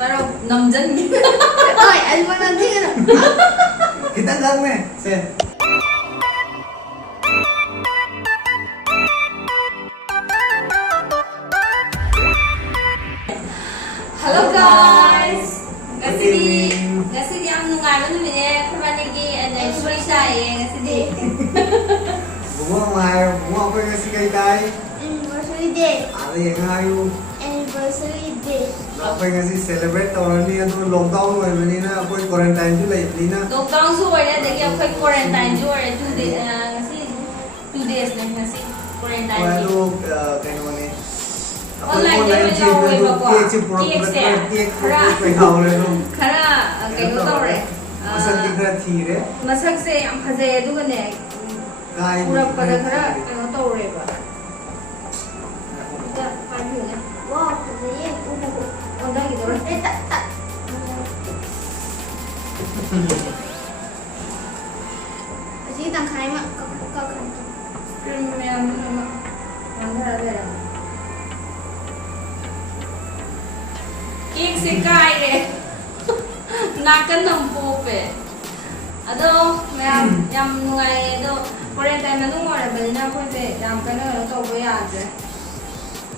Pero namjan gi. Oi, anh muốn ăn gì nữa? Kita gang में से Hello guys. Ngasidi ang nungai ba namin eh. Kumani gi anniversary tayo ngasidi. bunga ko kasi kay tay. Anniversary day. Ari yang ayu. Anniversary day. Apa yang kasi celebrate tawani ado lockdown hoy bani na koi quarantine ju lai ni na. Lockdown su ore dagi akhoi quarantine ju ore 2 days ngasi 2 days ne ngasi quarantine. Ado kaino ni. Online day ma jawe ba ko. Cake se kai haw le no. Khara kaino tawre. Masak dikra thi re. Masak se am phajai aduga ne. Kai Pura pada khara kaino tawre ba. Ta pai hu ne. Wow, cái gì? Onda gi dor. Tak. Chỉ tặng khai mà có khai. Premium ma. Onda ra. Cake se kai re. Nakan nam pope. Ado yam nungai do quarantine manung ora balina khoi se yam kana to bo ya je.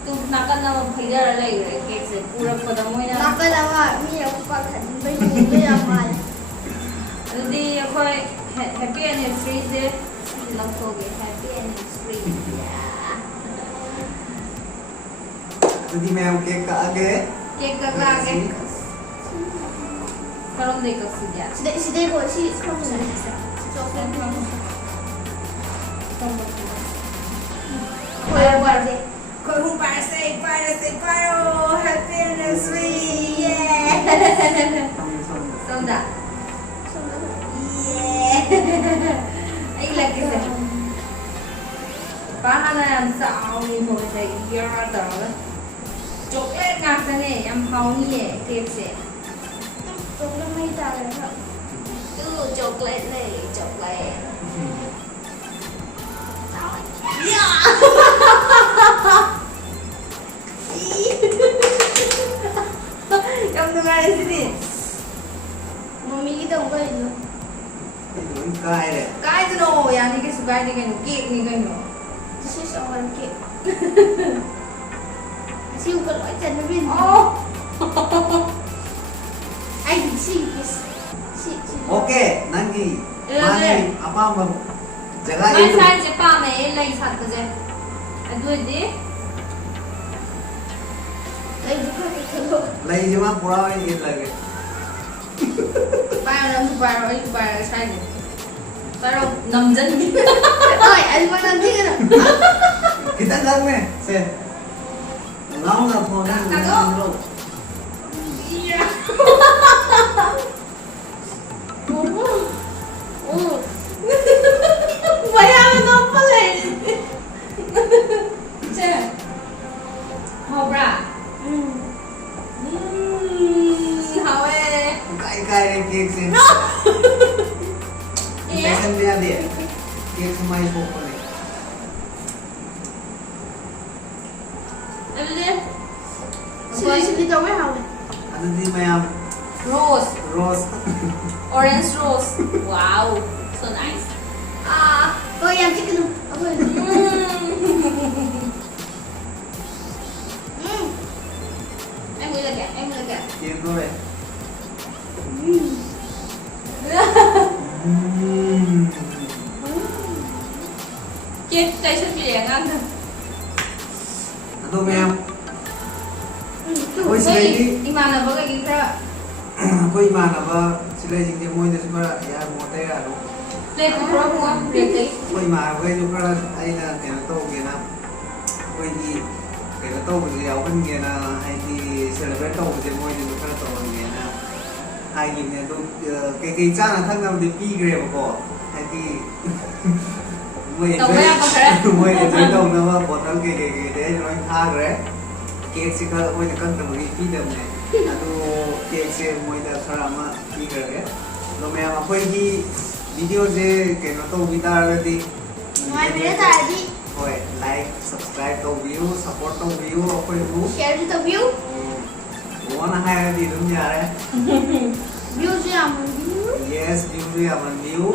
Tu nakan nam phidar lai re cake se pura pada moina. Mà cái nào mà mi ở qua khẩn bây giờ mà. Adi khoi happy anniversary de lam to ge happy anniversary. Jadi मैं cake का आगे Cake ka ka ge. Karom de ka sija. Sini gua sih không phải. Khoi hung para happy anniversary. Yeah. Sonda. Yeah. Ay lagi se. Banana yang sao ni mo se yara da. Chocolate ngak se ne yam hau ni ye cake se. Chúng nó mấy ta rồi hả? Tu chocolate ne chocolate. Yang tu kan sini. Mami kita ungkap itu. itu kai re. Kai tu no, yang ni ke suka ni kan cake ni kan no. This is our cake. Siêu có lỗi chân nó viên. Oh. Anh xin kiss. Xin. Oke, nanti Iya, mari iya. apa mau jaga Mai itu. sai je pa me lai sat ka je. Adu de. Lấy giúp cái cái lỗ. Lai cuma pura ini lagi. Pa na su pa ro pa sai je. Pero namjan gi. Oi, anh muốn ăn gì nữa? Kita gang में से लाऊं ना phone Kakak. Iya. Oh. Bayang no pala. Che. Hobra. How eh. kai kai cake से Iya. पैसे दिया दे cake sama ibu ko ni Ano din? Sini đâu mới học. ano di mayam Rose. rose Orange rose. Wow. So nice. Ah. Ôi em thích cái nào? Ôi. Em nghĩ là kìa, em nghĩ là kìa. tiền rồi Kia tay chân bị đẻ ngang thôi. ano mayam oi sila ini Imana ba kay kita? ko imanaba sila jingge mo ni sumara ya mo tay ano Play ko pro mo, play kay. ko imanaba ko yung para ay na kaya to gina ko hindi kaya to ko yaw kan gina ay di celebrate to ko mo ni para to gina ay gina to kay cha na thang na di pi gre ko ay di mo enjoy to na ba bottle ke de no tha gre cake se ka mo ni kan to ri pi dam ne ado cake se mo da thara ma pi gre lo me ama ko hi video je ke no to vitar di Ngoài biết là đi. Oi, like, subscribe to view, support to view, apa itu? Share to view. ꯇꯥꯃꯣꯅ ꯍꯥꯏꯔꯗꯤ ꯑꯗꯨꯝ ꯌꯥꯔꯦ ꯚ꯭ꯌꯨꯁꯨ ꯌꯥꯝꯅ view yes ꯚ꯭ꯌꯨꯁꯨ ꯌꯥꯝꯅ view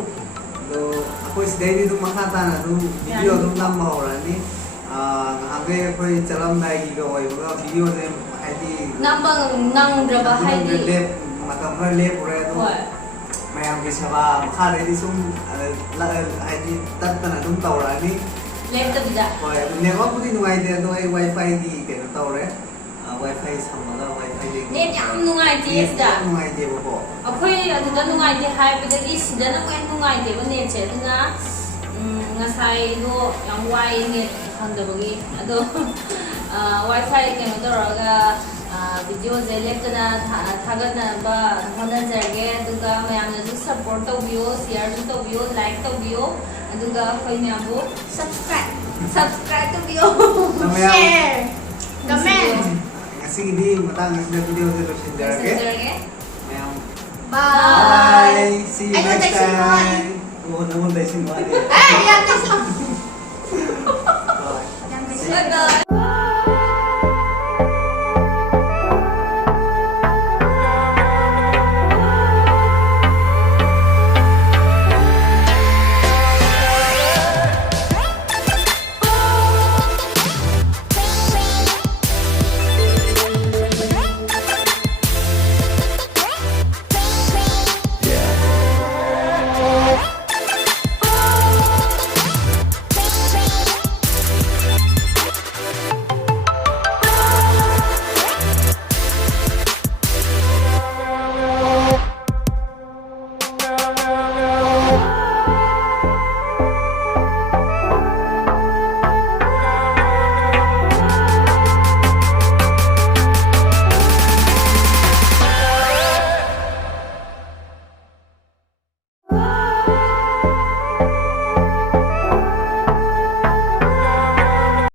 ꯑꯗꯣ ꯑꯩꯈꯣꯏ ꯁꯤꯗꯩꯗꯤ ꯑꯗꯨꯝ ꯃꯈꯥ ꯇꯥꯅ ꯑꯗꯨꯝ ꯚꯤꯗꯤꯑꯣ ꯑꯗꯨꯝ ꯅꯝꯕ ꯍꯧꯔꯅꯤ ꯉꯍꯥꯟꯈꯩ ꯑꯩꯈꯣꯏ ꯆꯠꯂꯝꯗꯥꯏꯒꯤꯒ ꯑꯣꯏꯕꯒ ꯚꯤꯗꯤꯑꯣꯁꯦ ꯍꯥꯏꯗꯤ ꯅꯝꯕ ꯅꯪꯗ꯭ꯔꯕ ꯍꯥꯏꯗꯤ ꯃꯇꯝ ꯈꯔ ꯂꯦꯞꯄꯨꯔꯦ ꯑꯗꯣ ꯍꯣꯏ ꯃꯌꯥꯝꯒꯤ ꯁꯦꯕꯥ ꯃꯈꯥꯗꯩꯗꯤ ꯁꯨꯝ ꯍꯥꯏꯗꯤ ꯇꯠꯇꯅ ꯑꯗꯨꯝ ꯇꯧꯔꯛꯑꯅꯤ ꯂꯦꯞꯇꯕꯤꯗ ꯍꯣꯏ ꯑꯗꯨ ꯅꯦꯠꯋꯥꯛꯄꯨꯗꯤ ꯅꯨꯡꯉꯥꯏꯇꯦ ꯑꯗꯣ ꯑꯩ ꯋꯥꯏꯐꯥꯏꯒꯤ ꯀꯩꯅꯣ ꯇꯧꯔꯦ ꯋꯥꯏꯐꯥꯏ ꯁꯝꯃꯒ ꯋꯥꯏꯐꯥꯏꯗꯒꯤ ꯅꯦꯠ ꯌꯥꯝ ꯅꯨꯡꯉꯥꯏꯇꯦ ꯁꯤꯗ ꯅꯨꯡꯉꯥꯏꯇꯦꯕꯀꯣ ꯑꯩꯈꯣꯏ ꯑꯗꯨꯗ ꯅꯨꯡꯉꯥꯏꯇꯦ ꯍꯥꯏꯕꯗꯒꯤ ꯁꯤꯗꯅ ꯑꯃꯨꯛ ꯍꯦꯟꯅ ꯅꯨꯡꯉꯥꯏꯇꯦꯕ ꯅꯦꯠꯁꯦ ꯑꯗꯨꯅ ꯉꯁꯥꯏꯗꯣ ꯌꯥꯝ ꯋꯥꯏ ꯅꯦꯠ ꯐꯪꯗꯕꯒꯤ ꯑꯗꯣ ꯋꯥꯏꯐꯥꯏ ꯀꯩꯅꯣ ꯇꯧꯔꯒ ꯚꯤꯗꯤꯑꯣꯁꯦ ꯂꯦꯞꯇꯅ ꯊꯥꯒꯠꯅꯕ ꯍꯣꯠꯅꯖꯔꯒꯦ ꯑꯗꯨꯒ ꯃꯌꯥꯝꯅꯁꯨ ꯁꯞꯄꯣꯔꯠ ꯇꯧꯕꯤꯌꯣ ꯁꯤꯌꯔꯁꯨ ꯇꯧꯕꯤꯌꯣ ꯂꯥꯏꯛ ꯇꯧꯕꯤꯌꯣ ꯑꯗꯨꯒ ꯑꯩꯈꯣꯏ ꯃꯌꯥꯝꯕꯨ ꯁꯕꯁꯀ꯭ꯔꯥꯏꯕ ꯇꯧꯕꯤꯌꯣ ꯁꯦꯌꯔ ꯀꯃꯦꯟ ꯉꯁꯤꯒꯤꯗꯤ ꯃꯇꯥꯡ ꯑꯁꯤꯗ ꯚꯤꯗꯤꯑꯣꯁꯦ ꯂꯣꯏꯁꯤꯟꯖꯔꯒꯦ ꯃꯌꯥꯝ ꯕꯥꯏ bye see you next time oh no one daisy ꯌꯥꯝ ꯇꯩꯁꯤꯜꯂꯣ bye ꯌꯥꯝ Bye ꯇꯩꯁꯤꯜꯂꯣ bye.